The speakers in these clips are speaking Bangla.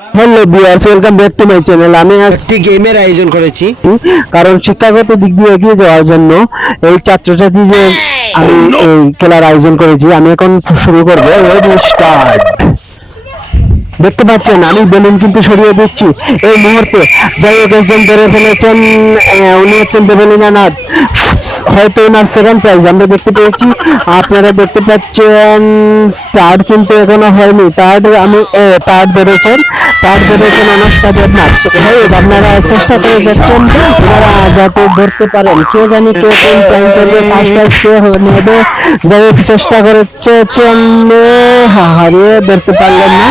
Hello viewers welcome back to my channel আমি আজ একটি গেমের আয়োজন করেছি। কারণ শিক্ষাগত দিক দিয়ে এগিয়ে যাওয়ার জন্য এই ছাত্রছাত্রীদের আমি এই খেলার আয়োজন করেছি আমি এখন শুরু করব। স্টার্ট দেখতে পাচ্ছেন আমি বেলুন কিন্তু সরিয়ে দিচ্ছি। এই মুহূর্তে যাই হোক একজন ধরে ফেলেছেন আহ, উনি হচ্ছেন দেবেলিনানাথ হয়তো ওনার সেকেন্ড প্রাইজ আমরা দেখতে পেয়েছি। আপনারা দেখতে পাচ্ছেন স্টার্ট কিন্তু এখনও হয়নি। থার্ড আমি থার্ড ধরেছেন। থার্ড ধরেছেন অনুষ্কা দেবনাথ যাই আপনারা চেষ্টা করে দেখছেন ওনারা যাতে ধরতে পারেন। কে জানি কে কোন প্রাইজ ধরবে ফার্স্ট প্রাইজ কে নেবে। যাই হোক, চেষ্টা করেছেন হারিয়ে ধরতে পারলেন না।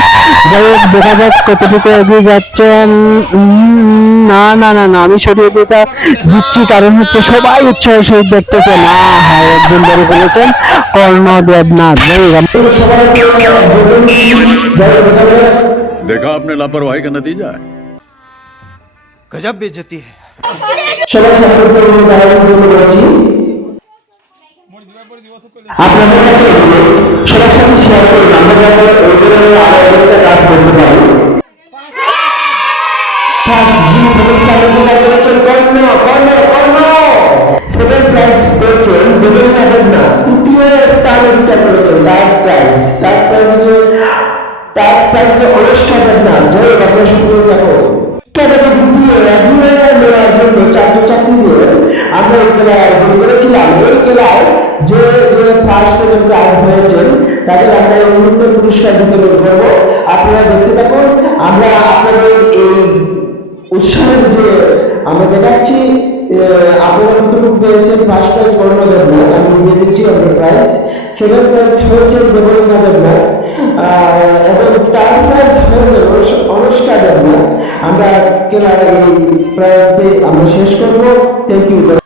যাই হোক, দেখা যাক কতটুকু এগিয়ে যাচ্ছেন। না না না আমি সরিয়ে দিতে দিচ্ছি কারণ হচ্ছে সবাই উৎসাহের সহিত দেখতেছে না হ্যাঁ একজন ধরে বলেছেন কর্ণদেবনাথ দেখা আপনার লাপরওয়াহি দিয়ে যায় গজব বেজতি হ্যাঁ আপনাদের কাছে শেয়ার আমরা যাতে ওই কাজ করতে পারি। আমরা এই খেলার আয়োজন করেছিলাম। এই খেলায় যে যে ফার্স্ট সেকেন্ড প্রাইজ হয়েছেন, তাদের আমরা পুরস্কার বিতরণ করব। আপনারা দেখতে থাকুন। আমরা আপনাদের এই দেখাচ্ছি আপনারা দুটো পেয়েছেন ফার্স্ট প্রাইজ জন্য আমি দিয়ে দিচ্ছি আপনার প্রাইজ সেকেন্ড প্রাইজ হয়েছে দেবলীনা জন্য এবং তার প্রাইজ হয়েছে অনুষ্কার জন্য আমরা কেনার এই আমরা শেষ করব। Thank you